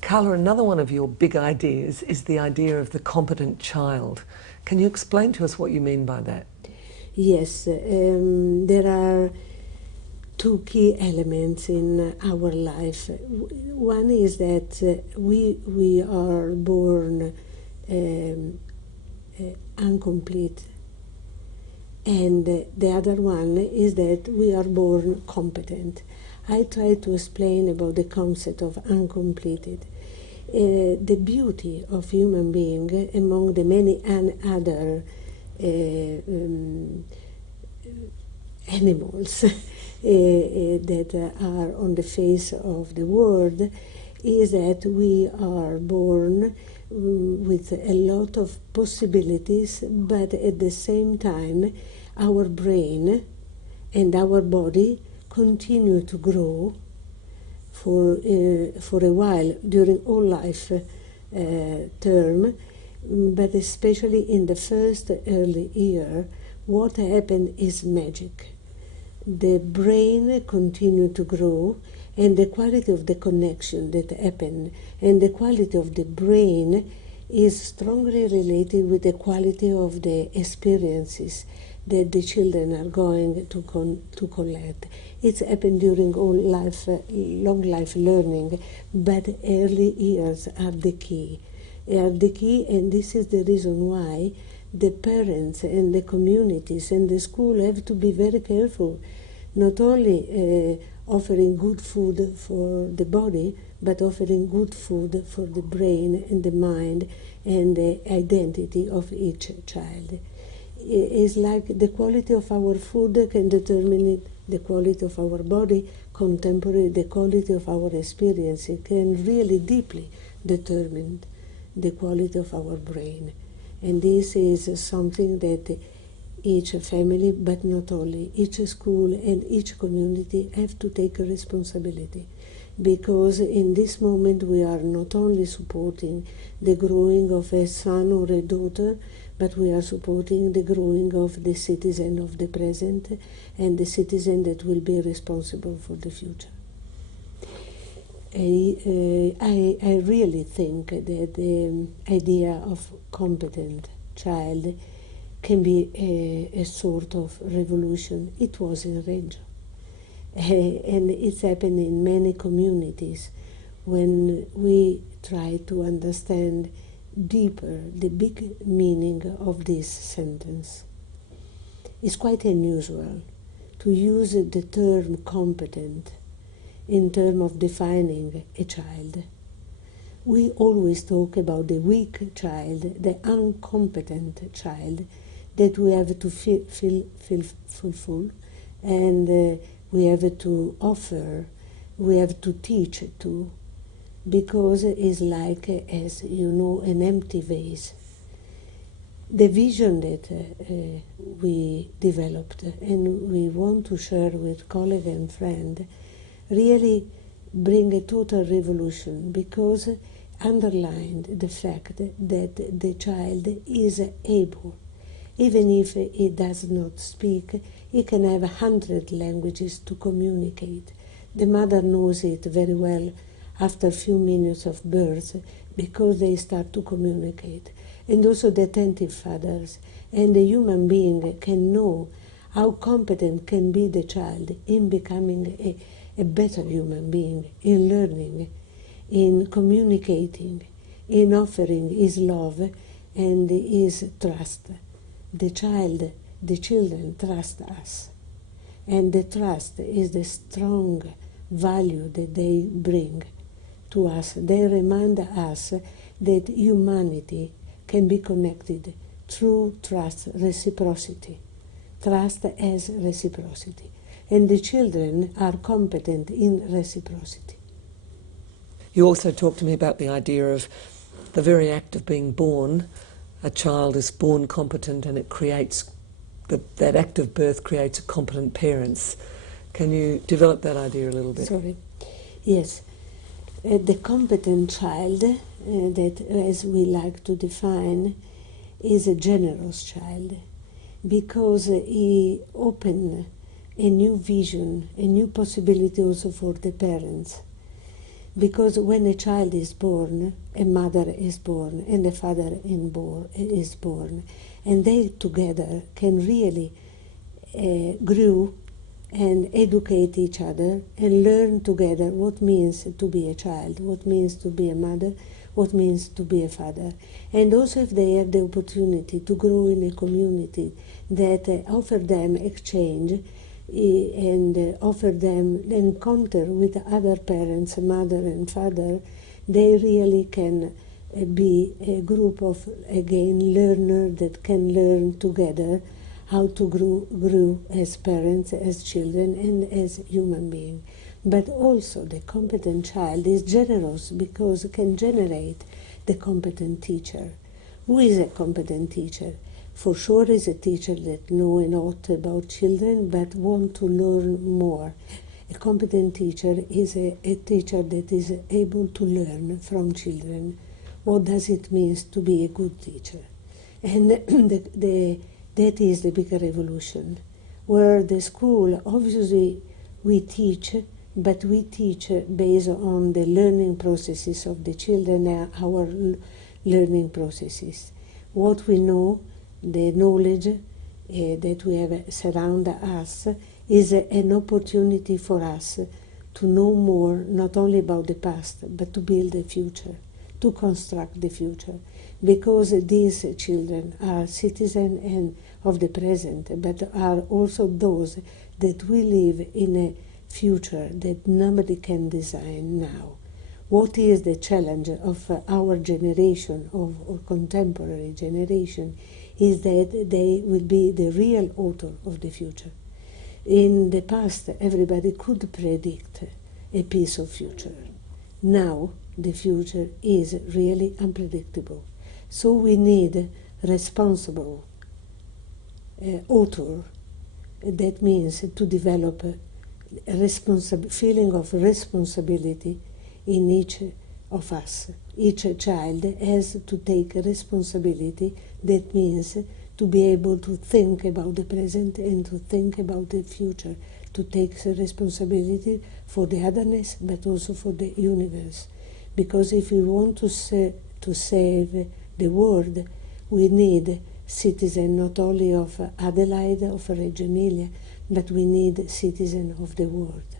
Carla, another one of your big ideas is the idea of the competent child. Can you explain to us what you mean by that? Yes, there are two key elements in our life. One is that we are born incomplete, and the other one is that we are born competent. I try to explain about the concept of uncompleted. The beauty of human being among the many other animals that are on the face of the world is that we are born with a lot of possibilities, but at the same time our brain and our body continue to grow for a while during all life term, but especially in the first early year. What happened is magic. The brain continued to grow, and the quality of the connection that happened and the quality of the brain is strongly related with the quality of the experiences that the children are going to collect. It's happened during all life, long life learning, but early years are the key. And this is the reason why the parents and the communities and the school have to be very careful, not only offering good food for the body, but offering good food for the brain and the mind and the identity of each child. It's like the quality of our food can determine the quality of our body, contemporary, the quality of our experience. It can really deeply determine the quality of our brain. And this is something that each family, but not only, each school and each community have to take a responsibility. Because in this moment we are not only supporting the growing of a son or a daughter, but we are supporting the growing of the citizen of the present and the citizen that will be responsible for the future. I really think that the idea of competent child can be a sort of revolution. It was in Reggio. And it's happened in many communities when we try to understand deeper the big meaning of this sentence. It's quite unusual to use the term competent in terms of defining a child. We always talk about the weak child, the incompetent child that we have to fulfill, and we have to offer, we have to teach to, because it's like, as you know, an empty vase. The vision that we developed and we want to share with colleague and friend really bring a total revolution, because underlined the fact that the child is able, even if he does not speak, he can have 100 languages to communicate. The mother knows it very well after a few minutes of birth, because they start to communicate. And also the attentive fathers and the human being can know how competent can be the child in becoming a better human being, in learning, in communicating, in offering his love and his trust. The children trust us, and the trust is the strong value that they bring to us. They remind us that humanity can be connected through trust, reciprocity. Trust as reciprocity. And the children are competent in reciprocity. You also talked to me about the idea of the very act of being born. A child is born competent, and it creates, that act of birth creates competent parents. Can you develop that idea a little bit? Sorry. Yes. The competent child, that as we like to define, is a generous child, because he opens a new vision, a new possibility also for the parents. Because when a child is born, a mother is born and a father is born, and they together can really grow and educate each other and learn together what means to be a child, what means to be a mother, what means to be a father. And also if they have the opportunity to grow in a community that offer them exchange and offer them encounter with other parents, mother and father, they really can be a group of, again, learners that can learn together how to grow as parents, as children, and as human beings. But also the competent child is generous because it can generate the competent teacher. Who is a competent teacher? For sure is a teacher that knows a lot about children but want to learn more. A competent teacher is a teacher that is able to learn from children. What does it mean to be a good teacher? And that is the bigger revolution, where the school, obviously we teach, but we teach based on the learning processes of the children, our learning processes. What we know, the knowledge that we have surround us is an opportunity for us to know more, not only about the past, but to build the future, to construct the future. Because these children are citizens and of the present, but are also those that will live in a future that nobody can design now. What is the challenge of our generation, of contemporary generation, is that they will be the real author of the future. In the past, everybody could predict a piece of future. Now, the future is really unpredictable. So we need responsible author. That means to develop a feeling of responsibility in each of us. Each child has to take responsibility. That means to be able to think about the present and to think about the future, to take the responsibility for the otherness but also for the universe. Because if we want to save the world, we need citizens not only of Adelaide, of Reggio Emilia, but we need citizens of the world.